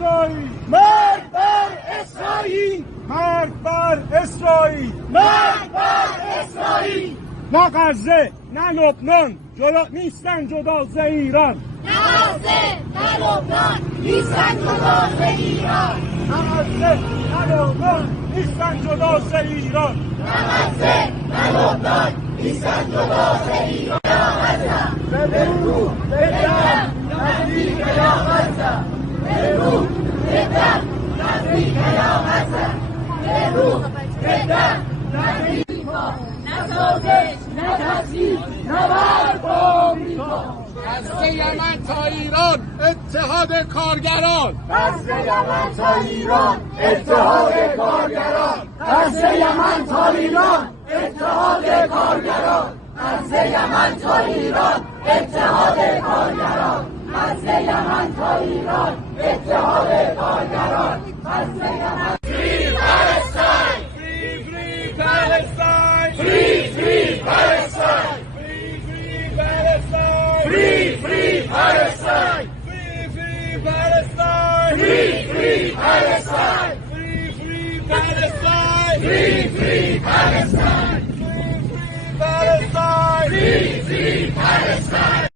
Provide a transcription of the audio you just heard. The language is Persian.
اسرائیل! مرگ بر اسرائیل! مرگ بر اسرائیل! مرگ بر اسرائیل! نه غزه نه لبنان نیستن جدا ز ایران. نه غزه نه لبنان نیستن جدا ز ایران. نه غزه نه لبنان نیستن جدا ز ایران. نه غزه نه لبنان نیستن جدا ز ایران. به روح به دم نزدیک یا غزه. به روح به دم نزدیک یا غزه. به روح به دم نزدیک ما. نه سازش نه تصویر نه برد آمریکا. از یمن تا ایران اتحاد کارگران. از یمن تا ایران اتحاد کارگران. از یمن تا ایران اتحاد کارگران. از یمن تا ایران اتحاد کارگران. از یمن تا ایران اتحاد کارگران. از یمن Free Palestine! Free free Palestine! Free free Palestine! Free free Palestine! Free free Palestine! Free free Palestine! Free free Palestine! Free free Palestine!